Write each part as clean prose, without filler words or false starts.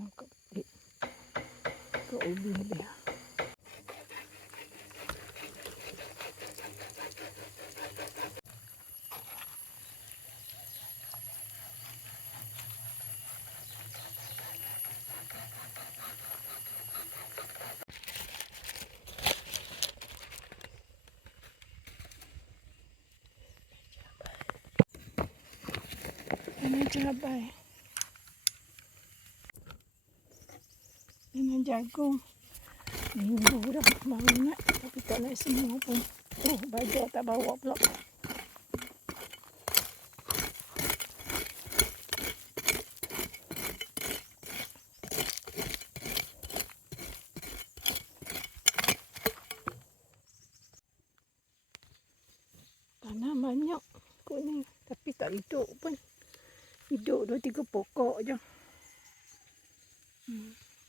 tanam kat petik, kat ubi dia. Ini cabai dengan jagung. Minggu dah baru nak, tapi tak naik semua pun. Oh, baja tak bawa pula. Tanam banyak kot ni, tapi tak hidup pun. Hidup 2-3 pokok je.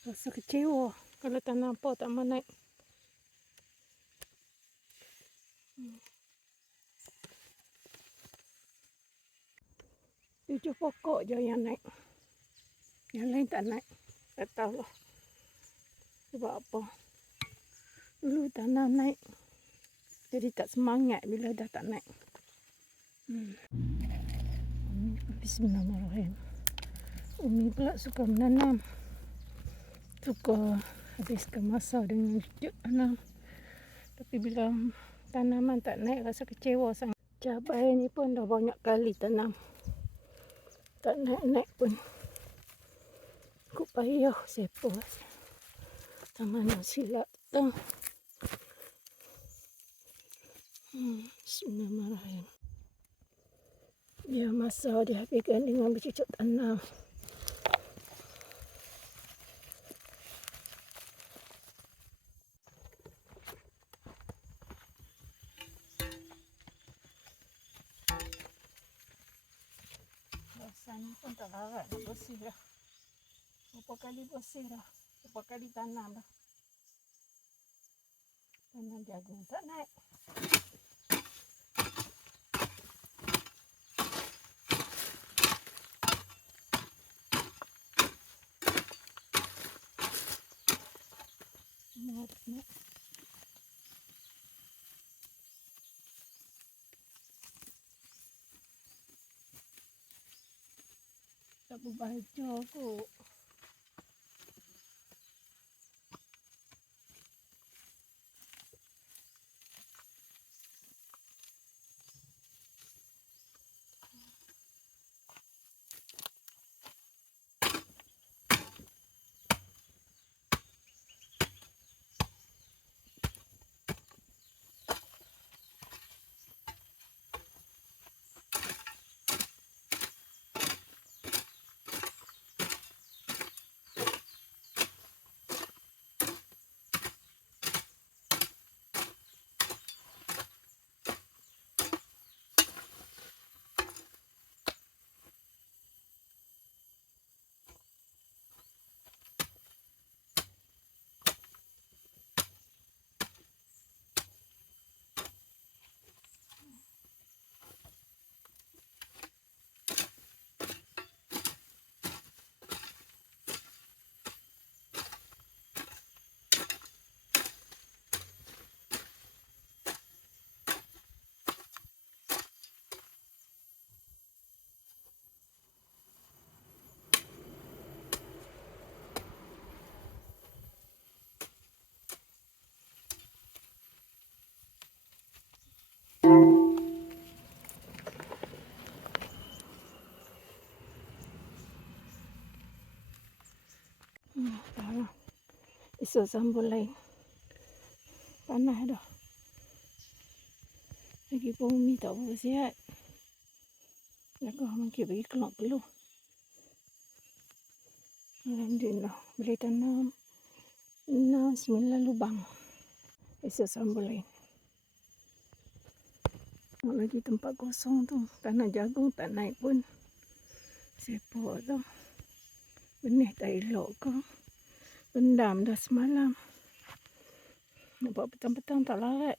Rasa kecewa kalau tanam apa tak mau naik. 7 pokok je yang naik. Yang lain tak naik. Tak tahu lah sebab apa. Dulu tanam naik, jadi tak semangat bila dah tak naik. Bismillahirrahmanirrahim. Umi pula suka menanam. Suka habiskan masa dengan tanam. Tapi bila tanaman tak naik, rasa kecewa sangat. Cabai ni pun dah banyak kali tanam, tak naik-naik pun. Cukup payah sepa. Taman silap tu. Bismillahirrahmanirrahim. Ya, masa dihabiskan dengan bercucuk tanam. Rasanya pun tak larat nak bersih dah. Berapa kali bersih dah. Berapa kali tanam dah. Tanam jagung tak naik. Naik. Tak berbaca kot. Esok sambung lain. Panas dah. Lagi pun Umi tak bersihat. Jaga makin bagi keluar-keluar. Alhamdulillah. Boleh tanam 6-9 lubang. Esok sambung lain. Nak lagi tempat kosong tu. Tanah jagung tak naik pun. Sepok tu. Benih tak elok ke. Pendam dah semalam. Nak buat petang-petang tak larat.